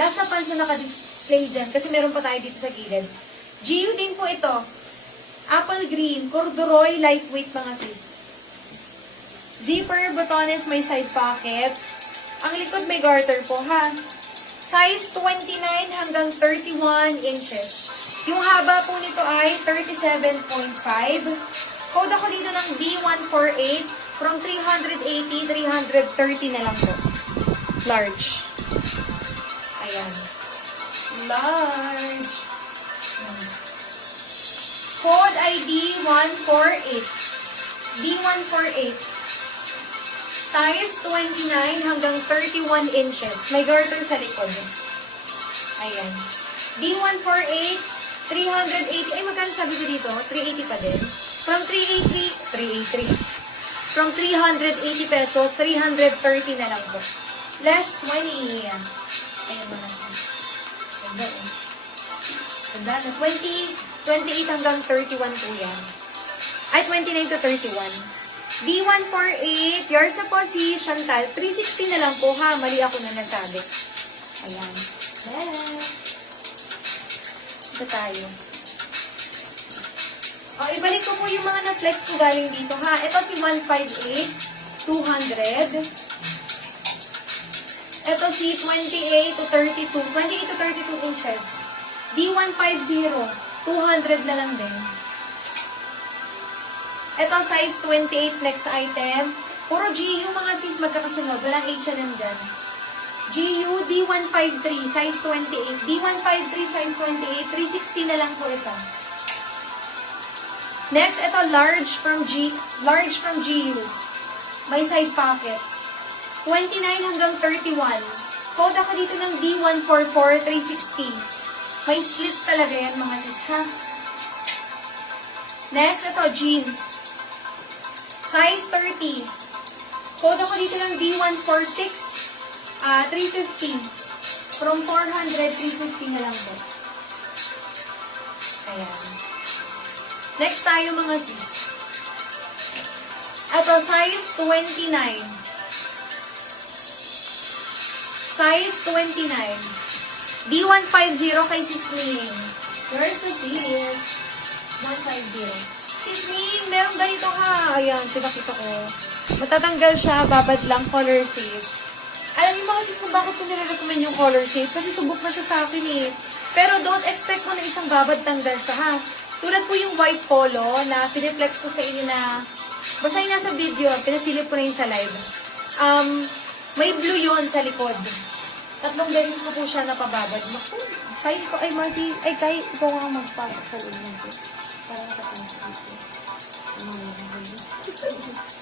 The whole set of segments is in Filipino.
Last na pants na naka-display dyan, kasi meron pa tayo dito sa gilid. GU din po ito. Apple green, corduroy, lightweight mga sis. Zipper, botones, may side pocket. Ang likod may garter po, ha? Size 29 hanggang 31 inches. Yung haba po nito ay 37.5. Code ako dito ng B148. From 380, 330 na lang po. Large. Ayan. Large. Code ID 148. D148. Size 29 hanggang 31 inches. May garter sa likod. Ayan. D148, 380. Ay, magkano sabi ko dito? 380 pa din. From 380 From 380 pesos, 330 na lang po. Last 20. Ayan mo na siya. Ganda eh. Ganda na. 28 hanggang 31 po yan. Ay, 29 to 31. D148. Yours na po si Chantal. 360 na lang po ha. Mali ako na nagsabi. Ayan. Next. Ito tayo. O, ibalik ko po yung mga na-flex ko galing dito ha. Ito si 158. 200. Ito si 28 to 32. 28 to 32 inches. D150. 200 na lang din. Ito size 28. Next item. Puro GU mga sis magkakasunod. Walang H&M dyan. GU D153. Size 28. D153 size 28. 360 na lang po ito. Next, ito large from GU. May side pocket. 29 hanggang 31. Code ako dito ng D144 360. May split talaga yan mga sis, ha? Next, ito jeans. Size 30. Code ako dito ng D146 350. From 400, 350 na lang po. Ayan. Next tayo mga sis. Ito, size 29. Size 29. D150 kay sis Ming. Where's the sis? 150. Sis Ming, meron ganito ha. Ayan, pinakita ko. Matatanggal siya, babad lang, color safe. Alam niyo mga sis kung bakit ko nire-recommend yung color safe? Kasi subok na siya sa akin eh. Pero don't expect mo na isang babad tanggal siya ha. Tulad po yung white polo na piniflex ko sa inyo na, basta yung nasa video, pinasilip ko na yung sa live. May blue yun sa likod. 3 beses ko po siya napababad. Side ko, ay Marcy, ay Kai, ikaw nga magpasok sa loob nito. Para nakapasok dito.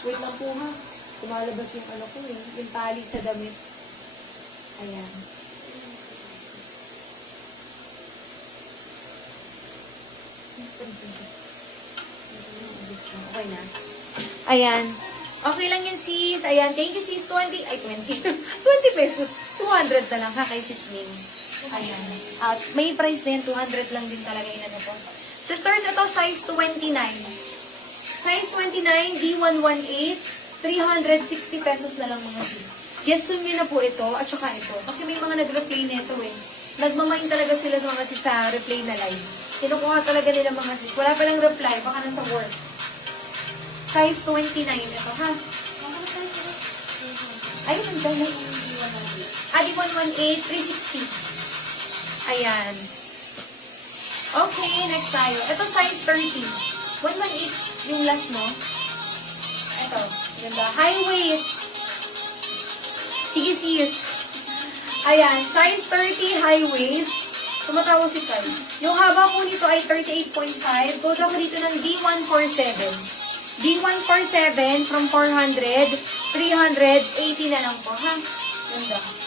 Wait lang po ha. Tumalabas yung ano ko eh. Yung tali sa damit. Ayan. Okay na. Ayan. Okay lang yan, sis. Ayan. Thank you, sis. 20 pesos. 200 na lang ha kay sis Ming. Ayan. At may price din. 200 lang din talaga yun na po. Sisters, ito size 29. Size 29, D118. 360 pesos na lang mga sis. Getsun nyo na po ito at saka ito. Kasi may mga nag-replay nito eh. Nagmamain talaga sila sa mga sis sa replay na live. Kinukuha talaga nila mga sis. Wala pa lang reply. Baka nasa work. Size 29. Ito, ha? Ayun, nandiyan na. Adi 118, 360. Ayan. Okay, next tayo. Ito, size 30. 118 yung last mo. Ito. Ganda. High waist. Sige, sis. Ayan. Size 30, high waist. Tumatawa si Kai. Yung haba po nito ay 38.5. Code ako dito ng D147. D147 from 400, 380 na lang po, ha? Ganda.